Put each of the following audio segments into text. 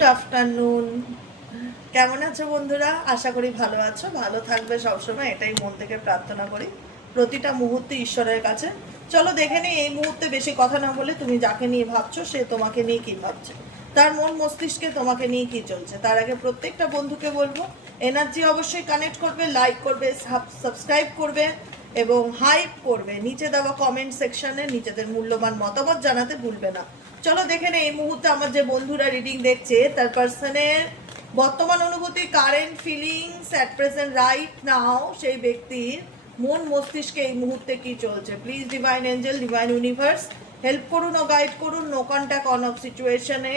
Good afternoon. কেমন আছো বন্ধুরা? আশা করি ভালো আছো, ভালো থাকবে সবসময়, এটাই মন থেকে প্রার্থনা করি প্রতিটা মুহূর্তে ঈশ্বরের কাছে। চলো দেখে নিই এই মুহূর্তে বেশি কথা না বলে তুমি যাকে নিয়ে ভাবছো সে তোমাকে নিয়ে কি ভাবছে, তার মন মস্তিষ্কে তোমাকে নিয়ে কি চলছে। তার আগে প্রত্যেকটা বন্ধুকে বলবো এনার্জি অবশ্যই কানেক্ট করবে, লাইক করবে, সাবস্ক্রাইব করবে এবং হাইপ করবে। নিচে দেওয়া কমেন্ট সেকশনে নিজেদের মূল্যবান মতামত জানাতে ভুলবে না। চলো দেখে নেই এই মুহূর্তে আমার যে বন্ধুরা রিডিং দেখছে তার পার্সনের বর্তমান অনুভূতি, current feelings at present right নাও, সেই ব্যক্তির মন মস্তিষ্কে এই মুহূর্তে কি চলছে। Please divine angel, divine universe help করুন ও গাইড করুন। নো কন্ট্যাক্ট অন অফ সিচুয়েশনে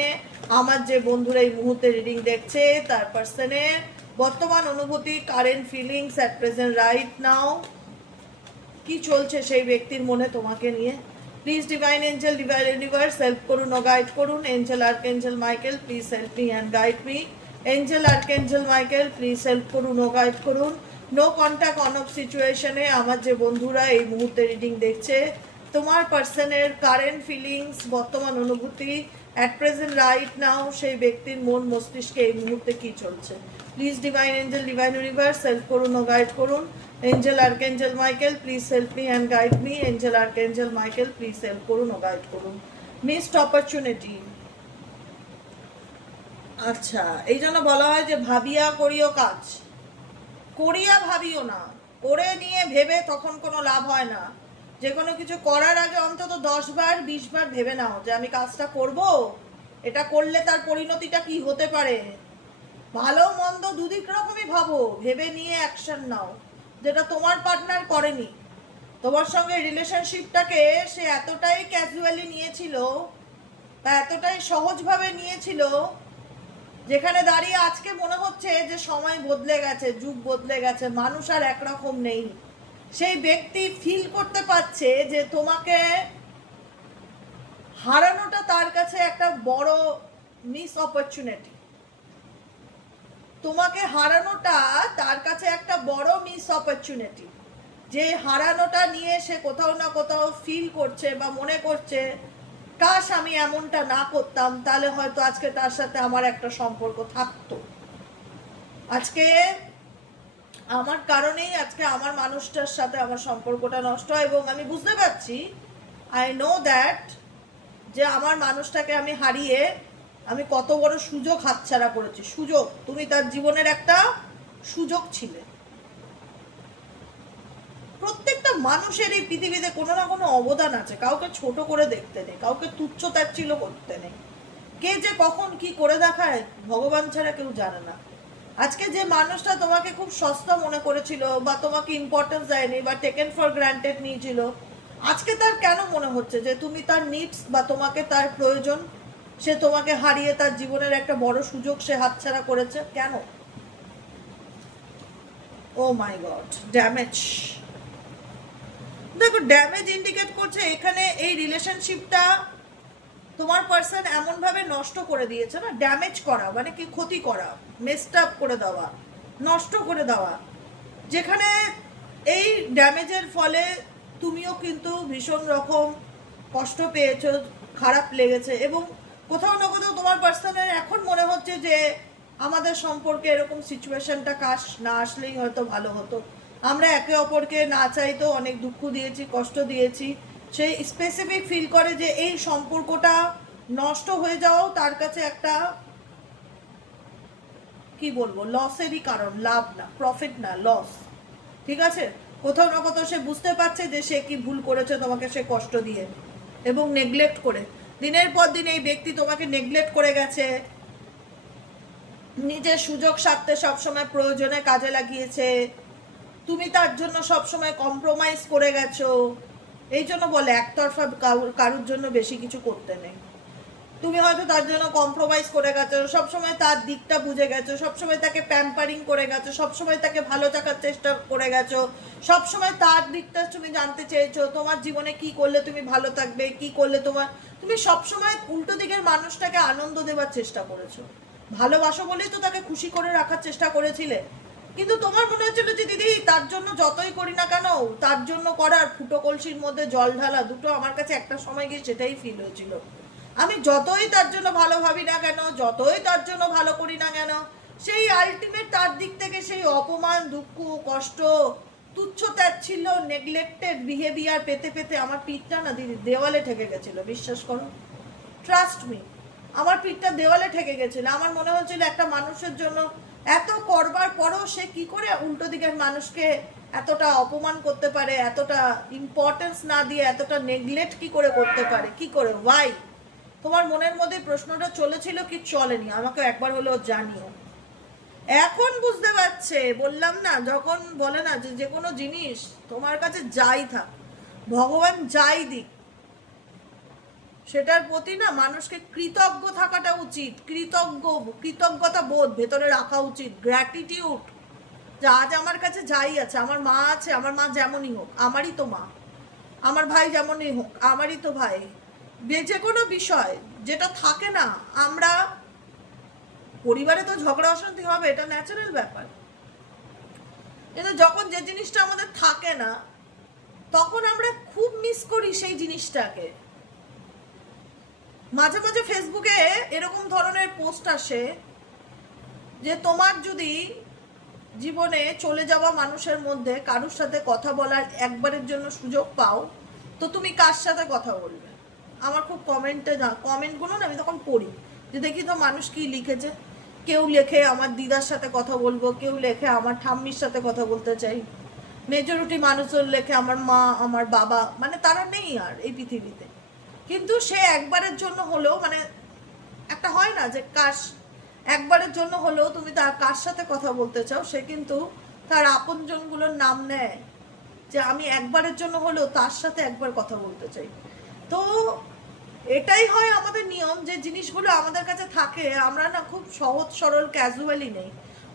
আমার যে বন্ধুরা এই মুহূর্তে রিডিং দেখছে তার পার্সনের বর্তমান অনুভূতি, current feelings at present right now, কি চলছে সেই ব্যক্তির মনে তোমাকে নিয়ে। Please divine angel, divine universe help করুন ও গাইড করুন। Angel archangel Michael please help me and guide me. Angel archangel Michael please help করুন ও গাইড করুন। নো কন্ট্যাক্ট অন অফ সিচুয়েশনে আমার যে বন্ধুরা এই মুহূর্তে রিডিং দেখছে তোমার পার্সনের কারেন্ট ফিলিংস, বর্তমান অনুভূতি অ্যাট প্রেজেন্ট রাইট নাও, সেই ব্যক্তির মন মস্তিষ্কে এই মুহূর্তে কি চলছে। Please divine angel, divine universe help করুন ও গাইড করুন। Angel archangel Michael please help me and guide me. Angel archangel Michael please help করুন ও গাইড করুন। Missed opportunity. আচ্ছা, এই জন্য বলা হয় যে ভাবিয়া করিও কাজ, করিয়া ভাবিও না, করে নিয়ে ভেবে তখন কোনো লাভ হয় না। যে কোনো কিছু করার আগে অন্তত 10 বার 20 বার ভেবে নাও যে আমি কাজটা করব, এটা করলে তার পরিণতিটা কি হতে পারে। ভালো মন্দ দুদিক রকমই ভাবো, ভেবে নিয়ে অ্যাকশন নাও। যেটা তোমার পার্টনার করেনি, তোমার সঙ্গে রিলেশনশিপটাকে সে এতটাই ক্যাজুয়ালি নিয়েছিল বা এতটাই সহজভাবে নিয়েছিল, যেখানে দাঁড়িয়ে আজকে মনে হচ্ছে যে সময় বদলে গেছে, যুগ বদলে গেছে, মানুষ আর একরকম নেই। সেই ব্যক্তি ফিল করতে পারছে যে তোমাকে হারানোটা তার কাছে একটা বড় মিস অপরচুনিটি। তোমাকে হারানোটা তার কাছে একটা বড় মিস অপরচুনিটি। যে হারানোটা নিয়ে সে কোথাও না কোথাও ফিল করছে বা মনে করছে কাশ আমি এমনটা না করতাম, তাহলে হয়তো আজকে তার সাথে আমার একটা সম্পর্ক থাকতো। আজকে আমার কারণেই আজকে আমার মানুষটার সাথে আমার সম্পর্কটা নষ্ট হয় এবং আমি বুঝতে পারছি, আই নো দ্যাট, যে আমার মানুষটাকে আমি হারিয়ে আমি কত বড় সুযোগ হাতছাড়া করেছি। সুযোগ, তুমি তার জীবনের একটা সুযোগ ছিলে। প্রত্যেকটা মানুষের এই পৃথিবীতে কোনো না কোনো অবদান আছে, কাউকে ছোট করে দেখতে নেই, কাউকে তুচ্ছ তাচ্ছিল্য করতে নেই। কে যে কখন কি করে দেখায় ভগবান ছাড়া কেউ জানে না। আজকে যে মানুষটা তোমাকে খুব সস্তা মনে করেছিল বা তোমাকে ইম্পর্টেন্স দেয়নি বা টেকেন ফর গ্রান্টেড নিয়েছিল, আজকে তার কেন মনে হচ্ছে যে তুমি তার নিডস বা তোমাকে তার প্রয়োজন, সে তোমাকে হারিয়ে তার জীবনের একটা বড় সুযোগ সে হাতছাড়া করেছে কেন? ও মাই গড, ড্যামেজ। দেখো, ড্যামেজ ইন্ডিকেট করছে এখানে এই রিলেশনশিপটা তোমার পার্সন এমনভাবে নষ্ট করে দিয়েছে না। ড্যামেজ করা মানে কি? ক্ষতি করা, মেসড আপ করে দেওয়া, নষ্ট করে দেওয়া। যেখানে এই ড্যামেজের ফলে তুমিও কিন্তু ভীষণ রকম কষ্ট পেয়েছো, খারাপ লেগেছে এবং কোথাও না কোথাও তোমার পার্সনের এখন মনে হচ্ছে যে আমাদের সম্পর্কে এরকম সিচুয়েশনটা কাশ না আসলেই হয়তো ভালো হতো। আমরা একে অপরকে না চাইতেও অনেক দুঃখ দিয়েছি, কষ্ট দিয়েছি। সেই স্পেসিফিক ফিল করে যে এই সম্পর্কটা নষ্ট হয়ে যাওয়াও তার কাছে একটা, কি বলবো, লসেরই কারণ, লাভ না, প্রফিট না, লস। ঠিক আছে, কোথাও না কোথাও সে বুঝতে পারছে যে সে কি ভুল করেছে তোমাকে সে কষ্ট দিয়ে এবং নেগলেক্ট করে। দিনের পর দিন এই ব্যক্তি তোমাকে নেগলেক্ট করে গেছে, নিজের সুযোগ স্বার্থে সবসময় প্রয়োজনে কাজে লাগিয়েছে, তুমি তার জন্য সবসময় কম্প্রোমাইজ করে গেছো। এই জন্য বলে একতরফা কারুর জন্য বেশি কিছু করতে নেই। তুমি হয়তো তার জন্য কম্প্রোমাইজ করে গেছো, সবসময় তার দিকটা বুঝে গেছো, সবসময় তাকে প্যাম্পারিং করে গেছো, সবসময় তাকে ভালো থাকার চেষ্টা করে গেছো, সবসময় তার দিকটা তুমি জানতে চেয়েছো, তোমার জীবনে কি করলে তুমি ভালো থাকবে, কি করলে তুমি সবসময় উল্টো দিকের মানুষটাকে আনন্দ দেওয়ার চেষ্টা করেছো। ভালোবাসো বলেই তো তাকে খুশি করে রাখার চেষ্টা করেছিলে। কিন্তু তোমার মনে হচ্ছিল যে দিদি তার জন্য যতই করি না কেন, তার জন্য করার ফুটো কলসির মধ্যে জল ঢালা, দুটো আমার কাছে একটা সময় গিয়ে সেটাই ফিল হয়েছিল। আমি যতই তার জন্য ভালো ভাবি না কেন, যতই তার জন্য ভালো করি না কেন, সেই আলটিমেট তার দিক থেকে সেই অপমান, দুঃখ, কষ্ট, তুচ্ছ তাচ্ছিল্য, নেগলেক্টেড বিহেভিয়ার পেতে পেতে আমার পিঠটা না দিদি দেওয়ালে ঠেকে গেছিল, বিশ্বাস করো, ট্রাস্ট মি, আমার পিঠটা দেওয়ালে ঠেকে গেছিল। আমার মনে হচ্ছিল একটা মানুষের জন্য এত করবার পরেও সে কি করে উল্টো দিকের মানুষকে এতটা অপমান করতে পারে, এতটা ইম্পর্টেন্স না দিয়ে এতটা নেগলেক্ট কি করে করতে পারে, কি করে, ওয়াই? তোমার মনের মধ্যে প্রশ্নটা চলেছিল কি চলেনি, আমাকে একবার হলেও জানিও। এখন বুঝতে পারছে, বললাম না, যখন বলে না যে যে কোনো জিনিস তোমার কাছে যাই থাক, ভগবান যাই দিক, সেটার প্রতি না মানুষকে কৃতজ্ঞ থাকাটা উচিত, কৃতজ্ঞতা বোধ ভেতরে রাখা উচিত, গ্র্যাটিটিউড, যে আজ আমার কাছে যাই আছে, আমার মা আছে, আমার মা যেমনই হোক আমারই তো মা, আমার ভাই যেমনই হোক আমারই তো ভাই, যে কোনো বিষয় যেটা থাকে না, আমরা পরিবারে তো ঝগড়া অশান্তি হবে, এটা ন্যাচারাল ব্যাপার, কিন্তু যখন যে জিনিসটা আমাদের থাকে না তখন আমরা খুব মিস করি সেই জিনিসটাকে। মাঝে মাঝে ফেসবুকে এরকম ধরনের পোস্ট আসে যে তোমার যদি জীবনে চলে যাওয়া মানুষের মধ্যে কারোর সাথে কথা বলার একবারের জন্য সুযোগ পাও, তো তুমি কার সাথে কথা বলবে? আমার খুব কমেন্টগুলো না আমি তখন পড়ি, যে দেখি তো মানুষ কি লিখেছে। কেউ লেখে আমার দিদার সাথে কথা বলবো, কেউ লেখে আমার ঠাম্মির সাথে কথা বলতে চাই, মেজরিটি মানুষের লেখে আমার মা, আমার বাবা, মানে তারা নেই আর এই পৃথিবীতে, কিন্তু সে একবারের জন্য হলেও, মানে একটা হয় না যে কাশ একবারের জন্য হলেও তুমি তার কার সাথে কথা বলতে চাও, সে কিন্তু তার আপনজনগুলোর নাম নেয় যে আমি একবারের জন্য হলেও তার সাথে একবার কথা বলতে চাই। তো এটাই হয় আমাদের নিয়ম, যে জিনিসগুলো আমাদের কাছে থাকে আমরা না খুব সহজ সরল ক্যাজুয়ালি নেই,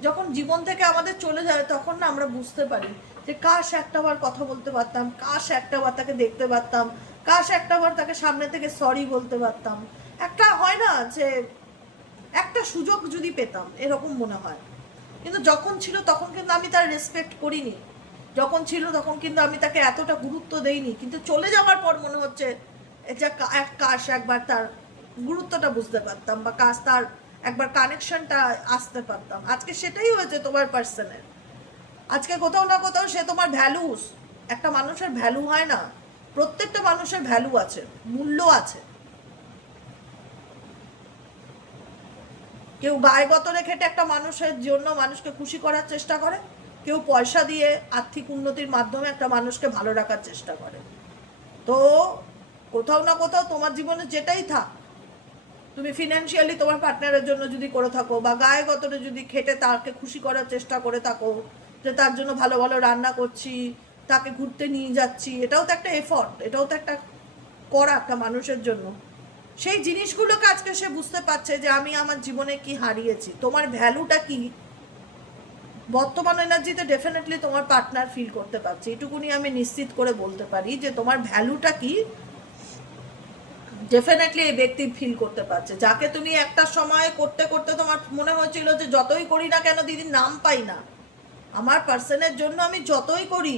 যখন জীবন থেকে আমাদের চলে যায় তখন না আমরা বুঝতে পারি যে কাশ একটাবার কথা বলতে পারতাম, কাশ একটাবার তাকে দেখতে পারতাম, কাশ একটাবার তাকে সামনে থেকে সরি বলতে পারতাম, একটা হয় না যে একটা সুযোগ যদি পেতাম, এরকম মনে হয়। কিন্তু যখন ছিল তখন কিন্তু আমি তার রেসপেক্ট করিনি, যখন ছিল তখন কিন্তু আমি তাকে এতটা গুরুত্ব দেইনি, কিন্তু চলে যাওয়ার পর মনে হচ্ছে এটা কাশ একবার তার গুরুত্বটা বুঝতে পারতাম, বা কাশ তার একবার কানেকশনটা আসতে পারতাম। আজকে সেটাই হয়েছে তোমার পার্সনের, আজকে কোথাও না কোথাও সে তোমার ভ্যালুস, একটা মানুষের ভ্যালু হয় না, প্রত্যেকটা মানুষের ভ্যালু আছে, মূল্য আছে। কেউ গায়ে গতরে খেটে একটা মানুষের জন্য মানুষকে খুশি করার চেষ্টা করে, কেউ পয়সা দিয়ে আর্থিক উন্নতির মাধ্যমে একটা মানুষকে ভালো রাখার চেষ্টা করে। তো কোথাও না কোথাও তোমার জীবনে যেটাই থাক, তুমি ফিনান্সিয়ালি তোমার পার্টনারের জন্য যদি করে থাকো, বা গায়ে গতরে যদি খেটে তাকে খুশি করার চেষ্টা করে থাকো, যে তার জন্য ভালো ভালো রান্না করছি, তাকে ঘুরতে নিয়ে যাচ্ছি, এটাও তো একটা এফর্ট, এটাও তো একটা করা একটা মানুষের জন্য। সেই জিনিসগুলোকে আজকে সে বুঝতে পারছে যে আমি আমার জীবনে কি হারিয়েছি, তোমার ভ্যালুটা কি বর্তমান এনার্জিতে ডেফিনেটলি তোমার পার্টনার ফিল করতে পারছে, এটুকুনি আমি নিশ্চিত করে বলতে পারি যে তোমার ভ্যালুটা কি ডেফিনেটলি এই ব্যক্তি ফিল করতে পারছে। যাকে তুমি একটা সময় করতে করতে তোমার মনে হচ্ছিল যে যতই করি না কেন দিদির নাম পাই না, আমার পার্সনের জন্য আমি যতই করি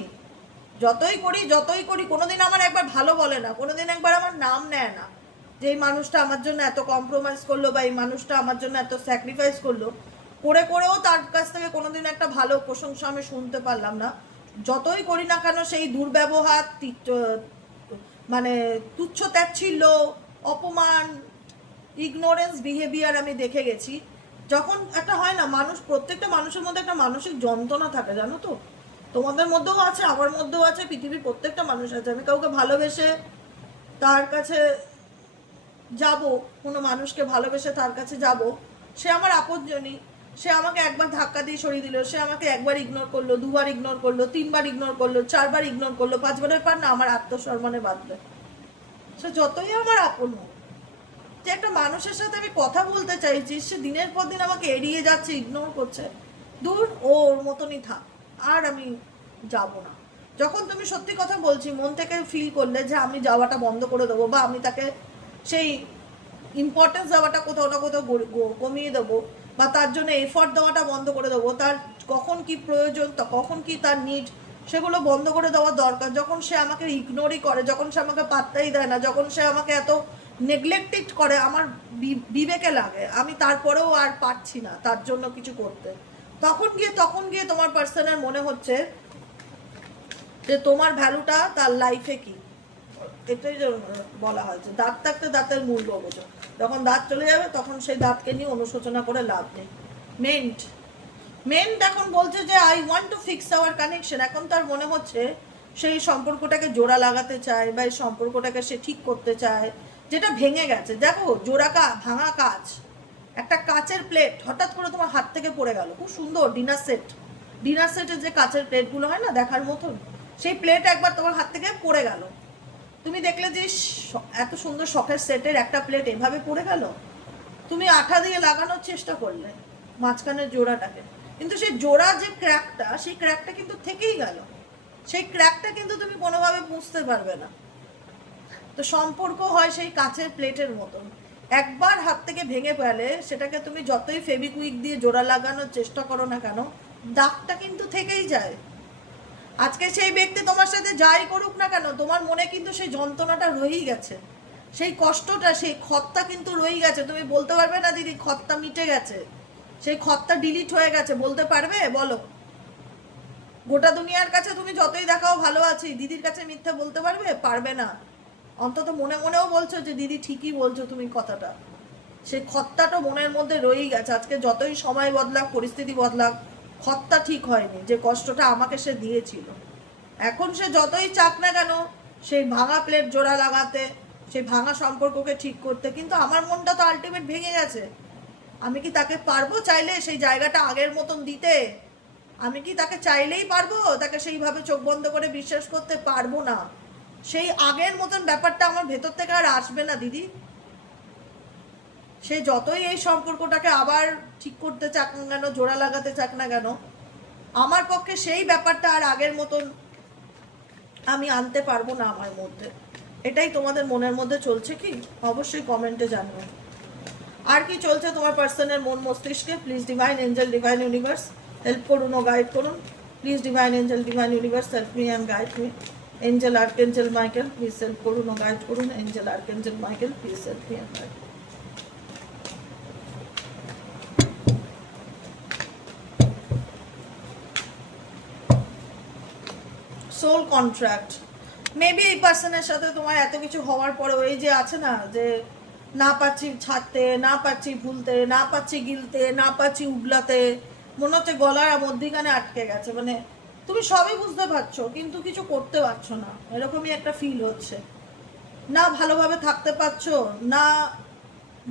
কোনোদিন আমার একবার ভালো বলে না, কোনোদিন একবার আমার নাম নেয় না, যে এই মানুষটা আমার জন্য এত কম্প্রোমাইজ করলো, বা এই মানুষটা আমার জন্য এত স্যাক্রিফাইস করলো, করেও তার কাছ থেকে কোনোদিন একটা ভালো প্রশংসা আমি শুনতে পারলাম না। যতই করি না কেন সেই দুর্ব্যবহার, মানে তুচ্ছ তাচ্ছিল্য, অপমান, ইগনোরেন্স বিহেভিয়ার আমি দেখে গেছি। যখন একটা হয় না, মানুষ, প্রত্যেকটা মানুষের মধ্যে একটা মানসিক যন্ত্রণা থাকে, জানো তো, তোমাদের মধ্যেও আছে, আমার মধ্যেও আছে, পৃথিবীর প্রত্যেকটা মানুষ আছে। আমি কাউকে ভালোবেসে তার কাছে যাব, কোনো মানুষকে ভালোবেসে তার কাছে যাব, সে আমার আপনজনই, সে আমাকে একবার ধাক্কা দিয়ে সরিয়ে দিল, সে আমাকে একবার ইগনোর করলো, দুবার ইগনোর করলো, তিনবার ইগনোর করলো, চারবার ইগনোর করলো, পাঁচবারের পর না আমার আত্মসম্মানে বাঁধবে, সে যতই আমার আপন হোক। যে একটা মানুষের সাথে আমি কথা বলতে চাইছি, সে দিনের পর দিন আমাকে এড়িয়ে যাচ্ছে, ইগনোর করছে, দূর, ওর মতনই থাক, আর আমি যাব না। যখন তুমি সত্যি কথা বলছি মন থেকে ফিল করলে যে আমি যাওয়াটা বন্ধ করে দেবো, বা আমি তাকে সেই ইম্পর্টেন্স দেওয়াটা কোথাও না কোথাও কমিয়ে দেবো, বা তার জন্য এফর্ট দেওয়াটা বন্ধ করে দেবো, তার কখন কি প্রয়োজন, কখন কি তার নিড, সেগুলো বন্ধ করে দেওয়া দরকার। যখন সে আমাকে ইগনোরই করে, যখন সে আমাকে পাত্তাই দেয় না, যখন সে আমাকে এত নেগলেক্টেড করে, আমার বিবেকে লাগে, আমি তারপরেও আর পারছি না তার জন্য কিছু করতে, তখন গিয়ে তোমার পার্সনের মনে হচ্ছে যে তোমার ভ্যালুটা তার লাইফে কি। এটাই বলা হয় যে দাঁত থাকতে দাঁতের মূল্য বোঝো, যখন দাঁত চলে যাবে তখন সেই দাঁতকে নিয়ে অনুশোচনা করে লাভ নেই। মেন্ট এখন বলছে যে I want to fix hour connection. এখন তার মনে হচ্ছে সেই সম্পর্কটাকে জোড়া লাগাতে চায়, বা এই সম্পর্কটাকে সে ঠিক করতে চায় যেটা ভেঙে গেছে। দেখো ভাঙা কাঁচ, একটা কাচের প্লেট হঠাৎ করে তোমার হাত থেকে পড়ে গেল, খুব সুন্দর ডিনার সেটের যে কাচের প্লেটগুলো হয় না দেখার মতন, সেই প্লেট একবার তোমার হাত থেকে পড়ে গেল, তুমি দেখলে যে এত সুন্দর শখের সেটের একটা প্লেট এভাবে পড়ে গেল, তুমি আঠা দিয়ে লাগানোর চেষ্টা করলে মাঝখানের জোড়াটাকে, কিন্তু সেই জোড়া যে ক্র্যাকটা, সেই ক্র্যাকটা কিন্তু থেকেই গেল, সেই ক্র্যাকটা কিন্তু তুমি কোনোভাবে বুঝতে পারবে না। তো সম্পর্ক হয় সেই কাচের প্লেটের মতন, একবার হাত থেকে ভেঙে গেলে সেটাকে তুমি যতই ফেবিকুইক দিয়ে জোড়া লাগানোর চেষ্টা করো না কেন, দাগটা কিন্তু থেকেই যায়। আজকে সেই ব্যক্তি তোমার সাথে যাই করুক না কেন, তোমার মনে কিন্তু সেই যন্ত্রণাটা রয়েই গেছে, সেই কষ্টটা, সেই ক্ষতটা কিন্তু রয়েই গেছে। তুমি বলতে পারবে না দিদি ক্ষতটা মিটে গেছে, সেই ক্ষতটা ডিলিট হয়ে গেছে, বলতে পারবে? বলো। গোটা দুনিয়ার কাছে তুমি যতই দেখাও ভালো আছি, দিদির কাছে মিথ্যা বলতে পারবে না। অন্তত মনে মনেও বলছো যে দিদি ঠিকই বলছো তুমি কথাটা, সেই ক্ষতটা মনের মধ্যে রয়েই গেছে। আজকে যতই সময় বদলাক, পরিস্থিতি বদলাক, ক্ষতটা ঠিক হয়নি, যে কষ্টটা আমাকে সে দিয়েছিল। এখন সে যতই চাক না কেন সেই ভাঙা প্লেট জোড়া লাগাতে, সেই ভাঙা সম্পর্ককে ঠিক করতে, কিন্তু আমার মনটা তো আলটিমেট ভেঙে গেছে। আমি কি তাকে পারবো চাইলে সেই জায়গাটা আগের মতন দিতে? আমি কি তাকে চাইলেই পারবো তাকে সেইভাবে চোখ বন্ধ করে বিশ্বাস করতে? পারবো না। সেই আগের মতন ব্যাপারটা আমার ভেতর থেকে আর আসবে না দিদি। সে যতই এই সম্পর্কটাকে আবার ঠিক করতে চাক না কেন, জোড়া লাগাতে চাক না কেন, আমার পক্ষে সেই ব্যাপারটা আর আগের মতন আমি আনতে পারবো না আমার মধ্যে। এটাই তোমাদের মনের মধ্যে চলছে কি? অবশ্যই কমেন্টে জানবে। আর কি চলছে তোমার পার্সনের মন মস্তিষ্কে? Please divine angel, divine universe help করুন ও গাইড করুন। Please divine angel, divine universe help me and guide me. Angel archangel Michael please help করুন ও গাইড করুন। Angel archangel Michael please help me and guide. Soul contract. Maybe এই পার্সনের সাথে তোমার এত কিছু হওয়ার পরেও এই যে আছে না, যে না পাচ্ছি ছাড়তে, না পাচ্ছি ভুলতে, না পাচ্ছি গিলতে, না পাচ্ছি উগলাতে, মনে হচ্ছে গলার মধ্যিখানে আটকে গেছে। মানে তুমি সবই বুঝতে পারছো কিন্তু কিছু করতে পারছো না, এরকমই একটা ফিল হচ্ছে। না ভালোভাবে থাকতে পারছো, না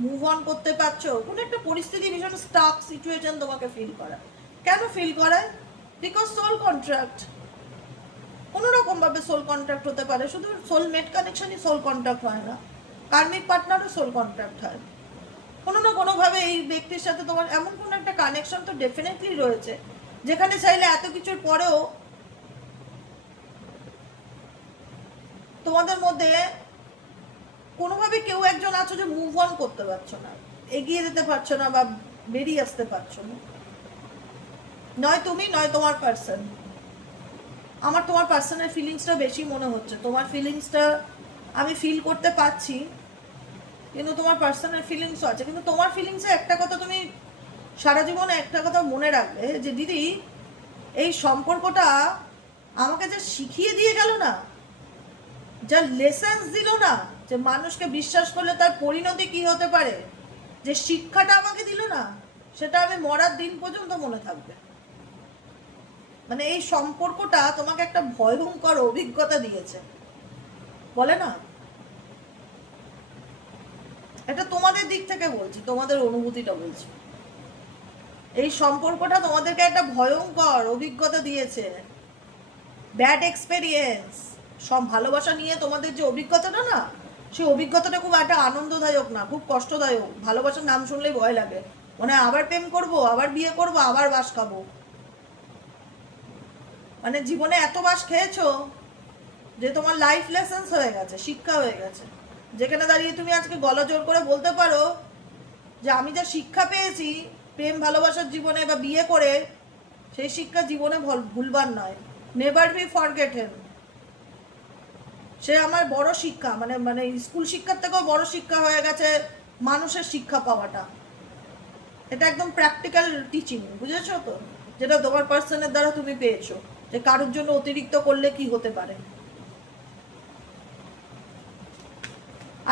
মুভ অন করতে পারছো, কোনো একটা পরিস্থিতি ভীষণ স্টাক সিচুয়েশন তোমাকে ফিল করায়। কেন ফিল করায়? Because soul contract. কোনোরকমভাবে সোল কন্ট্রাক্ট হতে পারে, শুধু সোলমেট কানেকশনই সোল কন্ট্রাক্ট হয় না, কার্মিক পার্টনারও সোল কন্ট্রাক্ট হয়। কোনো না কোনোভাবে এই ব্যক্তির সাথে তোমার এমন কোনো একটা কানেকশন তো ডেফিনেটলি রয়েছে, যেখানে চাইলে এত কিছুর পরেও তোমাদের মধ্যে কোনোভাবে কেউ একজন আছো যে মুভ অন করতে পারছো না, এগিয়ে যেতে পারছো না, বা বেরিয়ে আসতে পারছো না। নয় তুমি, নয় তোমার পার্সন। আমার তোমার পার্সনের ফিলিংসটা বেশি মনে হচ্ছে, তোমার ফিলিংসটা আমি ফিল করতে পারছি, কিন্তু তোমার পার্সনের ফিলিংসও আছে। কিন্তু তোমার ফিলিংসে একটা কথা তুমি সারা জীবনে একটা কথা মনে রাখবে, যে দিদি এই সম্পর্কটা আমাকে যা শিখিয়ে দিয়ে গেল না, যা লেসেন্স দিল না, যে মানুষকে বিশ্বাস করলে তার পরিণতি কি হতে পারে, যে শিক্ষাটা আমাকে দিল না, সেটা আমি মরার দিন পর্যন্ত মনে থাকবে। মানে এই সম্পর্কটা তোমাকে একটা ভয়ঙ্কর অভিজ্ঞতা দিয়েছে, বলে না? এটা তোমাদের দিক থেকে বলছি, তোমাদের অনুভূতিটা বলছি। এই সম্পর্কটা তোমাদেরকে একটা ভয়ঙ্কর অভিজ্ঞতা দিয়েছে, ব্যাড এক্সপেরিয়েন্স। সব ভালোবাসা নিয়ে তোমাদের যে অভিজ্ঞতাটা না, সেই অভিজ্ঞতাটা খুব একটা আনন্দদায়ক না, খুব কষ্টদায়ক। ভালোবাসার নাম শুনলেই ভয় লাগে, মানে আবার প্রেম করব, আবার বিয়ে করব, আবার বাস খাবো। মানে জীবনে এত বাস খেয়েছো যে তোমার লাইফ লেসেন্স হয়ে গেছে, শিক্ষা হয়ে গেছে, যেখানে দাঁড়িয়ে তুমি আজকে গলা জোর করে বলতে পারো যে আমি যা শিক্ষা পেয়েছি প্রেম ভালোবাসার জীবনে বা বিয়ে করে, সেই শিক্ষা জীবনে ভুলবার নয়, নেভার বি ফরগেটেন। সে আমার বড় শিক্ষা, মানে মানে স্কুল শিক্ষার থেকেও বড় শিক্ষা হয়ে গেছে মানুষের শিক্ষা পাওয়াটা। এটা একদম প্র্যাকটিক্যাল টিচিং, বুঝেছো তো, যেটা তোমার পার্সনের দ্বারা তুমি পেয়েছো, যে কারোর জন্য অতিরিক্ত করলে কি হতে পারে।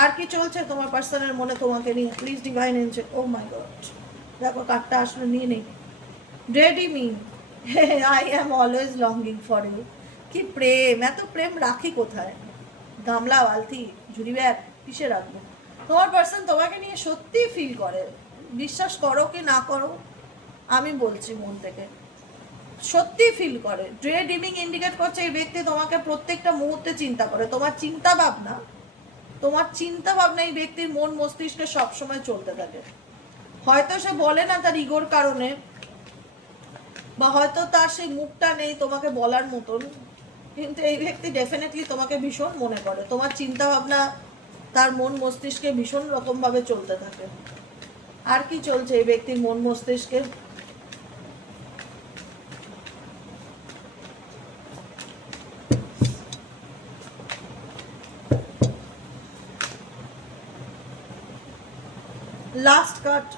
আর কি চলছে তোমার পার্সনের মনে তোমাকে নিয়ে? Please divine angel, oh my God, দেখো কার্ডটা আসলে নিয়ে নেই। Ready mean, I am always longing for you. কি প্রেম, এত প্রেম রাখি কোথায়? গামলা, বালতি, ঝুড়ি ব্যাগ কিসে রাখবো? তোমার পার্সন তোমাকে নিয়ে সত্যি ফিল করে, বিশ্বাস করো কি না করো, আমি বলছি মন থেকে সত্যি ফিল করে। ড্রে ডিমিং ইন্ডিকেট করছে এই ব্যক্তি তোমাকে প্রত্যেকটা মুহূর্তে চিন্তা করে। তোমার চিন্তা ভাবনা এই ব্যক্তির মন মস্তিষ্কে সবসময় চলতে থাকে। হয়তো সে বলে না তার ইগোর কারণে, বা হয়তো তার সেই মুখটা নেই তোমাকে বলার মতন, কিন্তু এই ব্যক্তি ডেফিনেটলি তোমাকে ভীষণ মনে করে। তোমার চিন্তা ভাবনা তার মন মস্তিষ্কে ভীষণ রকমভাবে চলতে থাকে। আর কি চলছে এই ব্যক্তির মন মস্তিষ্কে? লাস্ট কার্ড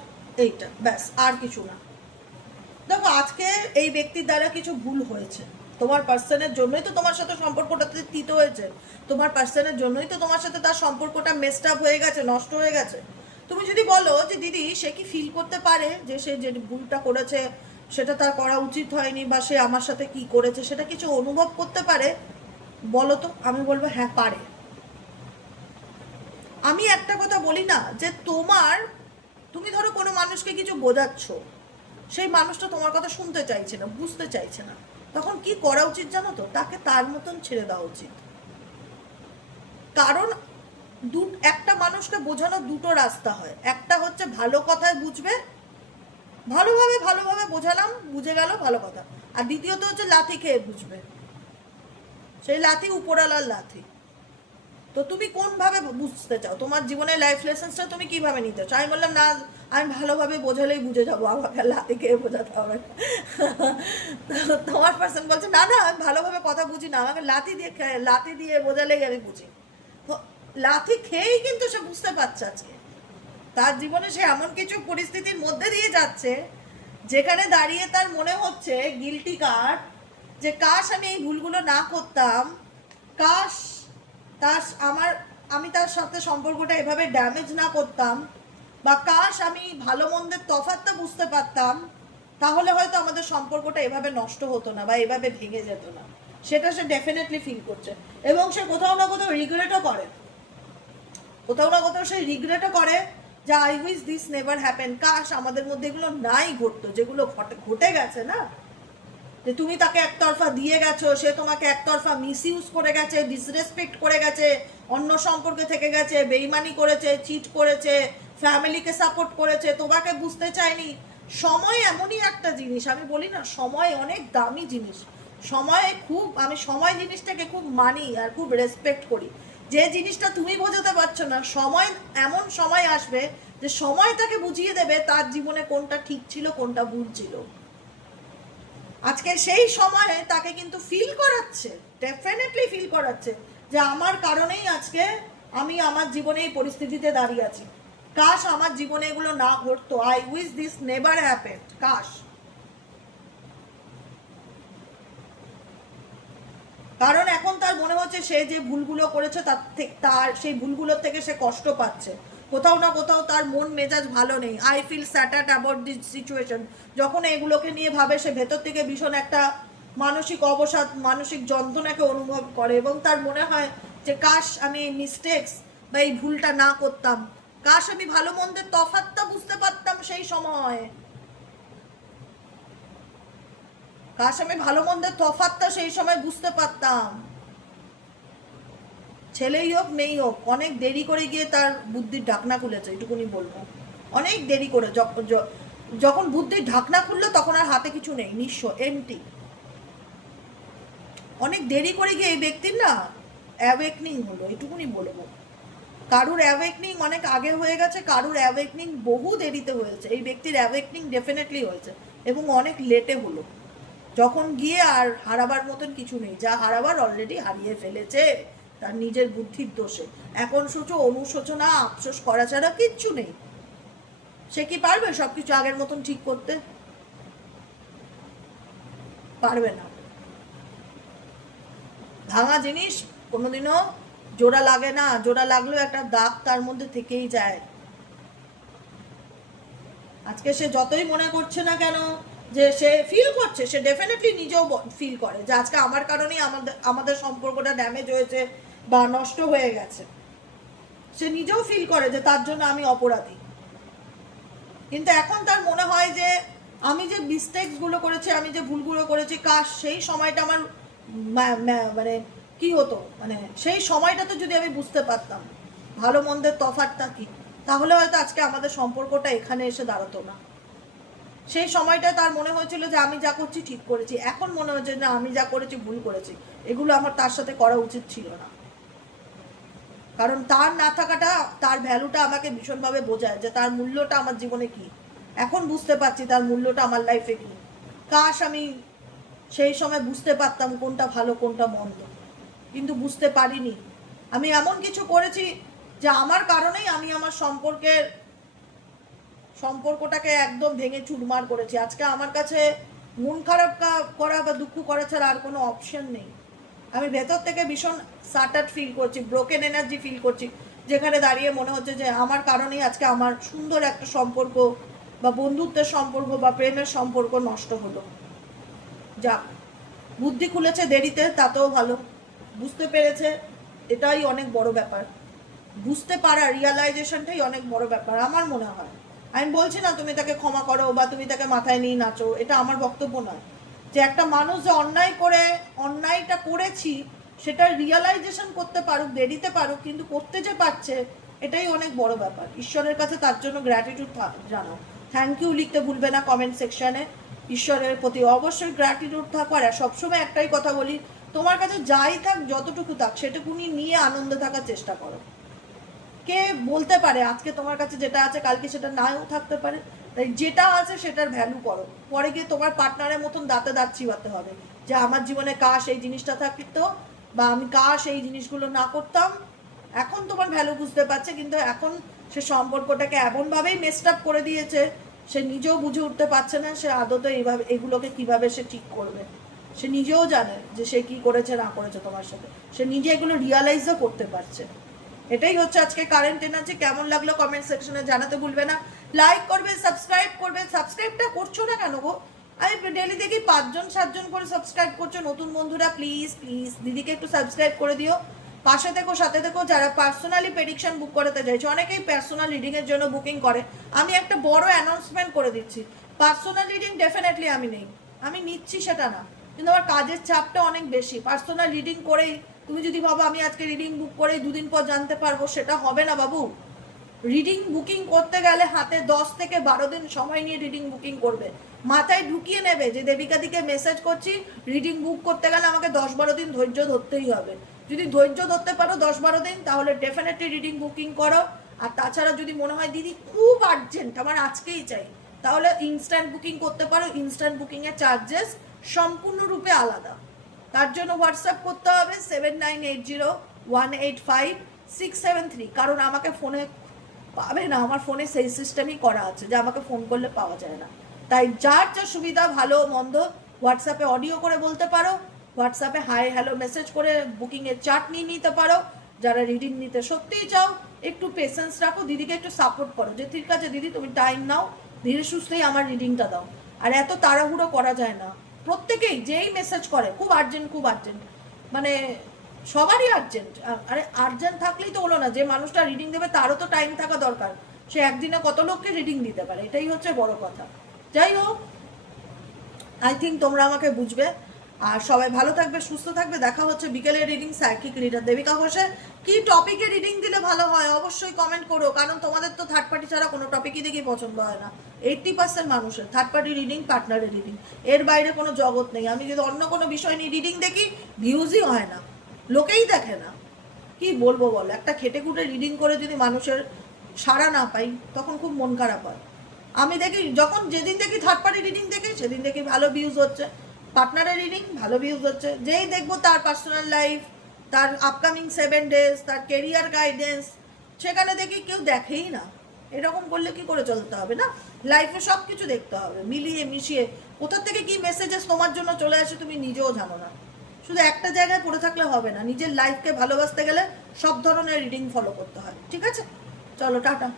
এইটা, ব্যাস, আর কিছু না। দেখো আজকে এই ব্যক্তির দ্বারা কিছু ভুল হয়েছে, তোমার পার্সনের জন্যই তো তোমার সাথে সম্পর্কটা তিত হয়েছে, তোমার পার্সনের জন্যই তো তোমার সাথে তার সম্পর্কটা মেসড আপ হয়ে গেছে, নষ্ট হয়ে গেছে। তুমি যদি বলো যে দিদি সে কি ফিল করতে পারে যে সে যে ভুলটা করেছে সেটা তার করা উচিত হয়নি, বা সে আমার সাথে কি করেছে সেটা কিছু অনুভব করতে পারে, বলো তো? আমি বলবো হ্যাঁ পারে। আমি একটা কথা বলি না, যে তুমি ধরো কোনো মানুষকে কিছু বোঝাচ্ছ, সেই মানুষটা তোমার কথা শুনতে চাইছে না, বুঝতে চাইছে না, তখন কি করা উচিত জানো তো? তাকে তার মতন ছেড়ে দেওয়া উচিত। কারণ একটা মানুষকে বোঝানো দুটো রাস্তা হয়, একটা হচ্ছে ভালো কথায় বুঝবে, ভালোভাবে বোঝালাম, বুঝে গেল, ভালো কথা। আর দ্বিতীয়ত হচ্ছে লাথি খেয়ে বুঝবে, সেই লাথি উপরালার লাথি। তো তুমি কোনভাবে বুঝতে চাও? তোমার জীবনের লাইফ লেসেন্সটা তুমি কিভাবে নিতে চাও? আমি বললাম না, আমি ভালোভাবে বোঝালেই বুঝে যাবো, আমাকে লাথি খেয়ে বোঝাতে হবে। তোমার পার্সন বলছে না না, আমি ভালোভাবে কথা বুঝি না, আমাকে লাথি দিয়ে বোঝালেই আমি বুঝি। তো লাথি খেয়েই কিন্তু সে বুঝতে পারছে আজকে তার জীবনে সে এমন কিছু পরিস্থিতির মধ্যে দিয়ে যাচ্ছে যেখানে দাঁড়িয়ে তার মনে হচ্ছে গিল্টি কার্ড, যে কাশ আমি এই ভুলগুলো না করতাম, কাশ তার আমি তার সাথে সম্পর্কটা এভাবে ড্যামেজ না করতাম, বা কাশ আমি ভালো মন্দের তফাৎটা বুঝতে পারতাম, তাহলে হয়তো আমাদের সম্পর্কটা এভাবে নষ্ট হতো না বা এভাবে ভেঙে যেত না। সেটা সে ডেফিনেটলি ফিল করছে, এবং সে কোথাও না কোথাও রিগ্রেটও করে, সে রিগ্রেটও করে যে I wish this never happen, কাশ আমাদের মধ্যে এগুলো নাই ঘটতো, যেগুলো ঘটে গেছে না, যে তুমি তাকে একতরফা দিয়ে গেছো, সে তোমাকে একতরফা মিসইউজ করে গেছে, ডিসরেসপেক্ট করে গেছে, অন্য সম্পর্কে থেকে গেছে, বেইমানি করেছে, চিট করেছে, ফ্যামিলিকে সাপোর্ট করেছে, তোমাকে বুঝতে চায়নি। সময় এমনই একটা জিনিস, আমি বলি না সময় অনেক দামি জিনিস, আমি সময় জিনিসটাকে খুব মানি আর খুব রেসপেক্ট করি। যে জিনিসটা তুমি বোঝাতে পারছো না, এমন সময় আসবে যে সময় তাকে বুঝিয়ে দেবে তার জীবনে কোনটা ঠিক ছিল, কোনটা ভুল ছিল। আজকে সেই সময়ে তাকে কিন্তু ফিল করাচ্ছে, ডেফিনেটলি ফিল করাচ্ছে যে আমার কারণেই আজকে আমি আমার জীবনে এই পরিস্থিতিতে দাঁড়িয়ে আছি, কাশ আমার জীবনে এগুলো না ঘটতো, I wish this never happen, কাশ। কারণ এখন তার মনে হচ্ছে সে যে ভুলগুলো করেছে তার সেই ভুলগুলোর থেকে সে কষ্ট পাচ্ছে, কোথাও না কোথাও তার মন মেজাজ ভালো নেই। I feel shattered about this situation, যখন এগুলোকে নিয়ে ভাবে সে ভেতর থেকে ভীষণ একটা মানসিক অবসাদ, মানসিক যন্ত্রণাকে অনুভব করে, এবং তার মনে হয় যে কাশ আমি এই মিস্টেক্স বা এই ভুলটা না করতাম, কাশ আমি ভালো মন্দের তফাৎটা বুঝতে পারতাম সেই সময়, কাশ আমি ভালো মন্দের তফাৎটা সেই সময় বুঝতে পারতাম। ছেলেই হোক মেয়েই হোক, অনেক দেরি করে গিয়ে তার বুদ্ধির ঢাকনা খুলেছে, এটুকুনি বলবো। অনেক দেরি করে, যখন বুদ্ধির ঢাকনা খুললো তখন আর হাতে কিছু নেই, নিঃস্ব, এমটি। অনেক দেরি করে গিয়ে এই ব্যক্তির না অ্যাওয়েকনিং হলো, এটুকুনি বলবো। কারুর অ্যাওয়েকনিং অনেক আগে হয়ে গেছে, কারুর অ্যাওয়েকনিং বহু দেরিতে হয়েছে। এই ব্যক্তির অ্যাওয়েকনিং ডেফিনেটলি হয়েছে, এবং অনেক লেটে হলো, যখন গিয়ে আর হারাবার মতন কিছু নেই, যা হারাবার অলরেডি হারিয়ে ফেলেছে, তার নিজের বুদ্ধির দোষে। এখন শুধু অনুশোচনা আফসোস করা ছাড়া কিচ্ছু নেই। সে কি পারবে সবকিছু আগের মতন ঠিক করতে? পারবে না। ভাঙা জিনিস কোনোদিনও জোড়া লাগে না, জোড়া লাগলেও একটা দাগ তার মধ্যে থেকেই যায়। আজকে সে যতই মনে করছে না কেন যে সে ফিল করছে, সে ডেফিনেটলি নিজেও ফিল করে যে আজকে আমার কারণেই আমাদের সম্পর্কটা ড্যামেজ হয়েছে বা নষ্ট হয়ে গেছে। সে নিজেও ফিল করে যে তার জন্য আমি অপরাধী। কিন্তু এখন তার মনে হয় যে আমি যে মিস্টেকসগুলো করেছি, আমি যে ভুলগুলো করেছি, কাশ সেই সময়টা আমার মানে কি হতো, মানে সেই সময়টাতে যদি আমি বুঝতে পারতাম ভালো মন্দের তফাৎটা কি, তাহলে হয়তো আজকে আমাদের সম্পর্কটা এখানে এসে দাঁড়াতো না। সেই সময়টা তার মনে হয়েছিল যে আমি যা করছি ঠিক করেছি, এখন মনে হচ্ছে না আমি যা করেছি ভুল করেছি, এগুলো আমার তার সাথে করা উচিত ছিল না। কারণ তার না থাকাটা, তার ভ্যালুটা আমাকে ভীষণভাবে বোঝায় যে তার মূল্যটা আমার জীবনে কি। এখন বুঝতে পারছি তার মূল্যটা আমার লাইফে কি। কাশ আমি সেই সময় বুঝতে পারতাম কোনটা ভালো কোনটা মন্দ, কিন্তু বুঝতে পারিনি। আমি এমন কিছু করেছি যে আমার কারণেই আমি আমার সম্পর্কটাকে একদম ভেঙে চুরমার করেছি। আজকে আমার কাছে মন খারাপ করা বা দুঃখ করা ছাড়া আর কোনো অপশন নেই। আমি ভেতর থেকে ভীষণ সাটার্ড ফিল করছি, ব্রোকেন এনার্জি ফিল করছি, যেখানে দাঁড়িয়ে মনে হচ্ছে যে আমার কারণেই আজকে আমার সুন্দর একটা সম্পর্ক বা বন্ধুত্বের সম্পর্ক বা প্রেমের সম্পর্ক নষ্ট হলো। যাক, বুদ্ধি খুলেছে দেরিতে, তাতেও ভালো। বুঝতে পেরেছে, এটাই অনেক বড় ব্যাপার। বুঝতে পারা, রিয়ালাইজেশনটাই অনেক বড় ব্যাপার আমার মনে হয়। আমি বলছি না তুমি তাকে ক্ষমা করো বা তুমি তাকে মাথায় নিয়ে নাচো, এটা আমার বক্তব্য নয়। যে একটা মানুষ যে অন্যায়টা করেছি সেটা রিয়ালাইজেশন করতে পারুক, দেরিতে পারুক, কিন্তু করতে যে পারছে এটাই অনেক বড় ব্যাপার। ঈশ্বরের কাছে তার জন্য গ্র্যাটিটিউড জানাও। থ্যাংক ইউ লিখতে ভুলবে না কমেন্ট সেকশনে। ঈশ্বরের প্রতি অবশ্যই গ্র্যাটিটিউড থাকো। আর সবসময় একটাই কথা বলি, তোমার কাছে যাই থাক, যতটুকু থাক, সেটুকুনি নিয়ে আনন্দে থাকার চেষ্টা করো। কে বলতে পারে আজকে তোমার কাছে যেটা আছে কালকে সেটা নাও থাকতে পারে। তাই যেটা আছে সেটার ভ্যালু করো। পরে গিয়ে তোমার পার্টনারের মতন দাঁতে দাঁত চিবাতে হবে যে আমার জীবনে কাশ এই জিনিসটা থাকতো বা আমি কাশ এই জিনিসগুলো না করতাম। এখন তোমার ভ্যালু বুঝতে পারছে, কিন্তু এখন সে সম্পর্কটাকে এমনভাবেই মেসড আপ করে দিয়েছে, সে নিজেও বুঝে উঠতে পারছে না সে আদতে এইভাবে এগুলোকে কিভাবে সে ঠিক করবে। সে নিজেও জানে যে সে কি করেছে না করেছে তোমার সাথে, সে নিজে এগুলো রিয়ালাইজও করতে পারছে। এটাই হচ্ছে আজকে কারেন্ট এনার্জি। কেমন লাগলো কমেন্ট সেকশনে জানাতে ভুলবে না। লাইক করবে, সাবস্ক্রাইব করবে। সাবস্ক্রাইবটা করছো না কেন গো? আমি ডেলি দেখি 5-7জন করে সাবস্ক্রাইব করছো। নতুন বন্ধুরা প্লিজ প্লিজ দিদিকে একটু সাবস্ক্রাইব করে দিও। পাশে থেকো, সাথে থেকো। যারা পার্সোনালি প্রেডিকশন বুক করাতে চাইছো, অনেকেই পার্সোনাল রিডিং এর জন্য বুকিং করে। আমি একটা বড় অ্যানাউন্সমেন্ট করে দিচ্ছি, পার্সোনাল রিডিং ডেফিনেটলি আমি নেই, আমি নিচ্ছি সেটা না, কিন্তু আমার কাজের চাপটা অনেক বেশি। পার্সোনাল রিডিং করেই তুমি যদি ভাবো আমি আজকে রিডিং বুক করে 2 দিন পর জানতে পারবো, সেটা হবে না বাবু। রিডিং বুকিং করতে গেলে হাতে 10 থেকে 12 দিন সময় নিয়ে রিডিং বুকিং করবে। মাথায় ঢুকিয়ে নেবে যে দেবিকাদিকে মেসেজ করছি, রিডিং বুক করতে গেলে আমাকে 10-12 দিন ধৈর্য ধরতেই হবে। যদি ধৈর্য ধরতে পারো 10-12 দিন, তাহলে ডেফিনেটলি রিডিং বুকিং করো। আর তাছাড়া যদি মনে হয় দিদি খুব আর্জেন্ট, আমার আজকেই চাই, তাহলে ইনস্ট্যান্ট বুকিং করতে পারো। ইনস্ট্যান্ট বুকিংয়ের চার্জেস সম্পূর্ণরূপে আলাদা। তার জন্য হোয়াটসঅ্যাপ করতে হবে 7980185673। কারণ আমাকে ফোনে পাবে না, আমার ফোনে সেই সিস্টেমই করা আছে যে আমাকে ফোন করলে পাওয়া যায় না। তাই যার যা সুবিধা, ভালো মন্দ, হোয়াটসঅ্যাপে অডিও করে বলতে পারো, হোয়াটসঅ্যাপে হাই হ্যালো মেসেজ করে বুকিংয়ের চার্ট নিয়ে নিতে পারো। যারা রিডিং নিতে সত্যিই চাও, একটু পেশেন্স রাখো, দিদিকে একটু সাপোর্ট করো যে ঠিক আছে দিদি তুমি টাইম নাও, ধীরে সুস্থেই আমার রিডিংটা দাও। আর এত তাড়াহুড়ো করা যায় না। প্রত্যেকেই যেই মেসেজ করে খুব আর্জেন্ট খুব আর্জেন্ট, মানে সবারই আর্জেন্ট। আরে আর্জেন্ট থাকলেই তো হলো না, যে মানুষটা রিডিং দেবে তারও তো টাইম থাকা দরকার। সে একদিনে কত লোককে রিডিং দিতে পারে, এটাই হচ্ছে বড় কথা। যাই হোক, আই থিঙ্ক তোমরা আমাকে বুঝবে। আর সবাই ভালো থাকবে, সুস্থ থাকবে। দেখা হচ্ছে বিকেলের রিডিং সাইকিক রিডার দেবিকা ঘোষে। কি টপিকে রিডিং দিলে ভালো হয় অবশ্যই কমেন্ট করো, কারণ তোমাদের তো থার্ড পার্টি ছাড়া কোনো টপিকই দেখি পছন্দ হয় না। 80% মানুষের থার্ড পার্টি রিডিং, পার্টনারের রিডিং, এর বাইরে কোনো জগৎ নেই। আমি যদি অন্য কোনো বিষয় নিয়ে রিডিং দেখি, ভিউজই হয় না, লোকেই দেখে না। কি বলবো বল, একটা খেটে খুঁটে রিডিং করে যদি মানুষের সাড়া না পাই, তখন খুব মন খারাপ হয়। আমি দেখি যখন যেদিন দেখি থার্ড পার্টি রিডিং দেখি, সেদিন দেখি ভালো ভিউজ হচ্ছে, পার্টনারের রিডিং ভালো ভিউজ হচ্ছে। যেই দেখবো তার পার্সোনাল লাইফ তার আপকামিং 7 days, তার কেরিয়ার গাইডেন্স, সেখানে দেখি কেউ দেখেই না। এরকম করলে কি করে চলতে হবে? না, লাইফে সব কিছু দেখতে হবে, মিলিয়ে মিশিয়ে। কোথা থেকে কি মেসেজেস তোমার জন্য চলে আসে তুমি নিজেও জানো না। শুধু একটা জায়গায় পড়ে থাকলে হবে না, নিজের লাইফকে ভালোবাসতে গেলে সব ধরনের রিডিং ফলো করতে হয়। ঠিক আছে, চলো টাটা।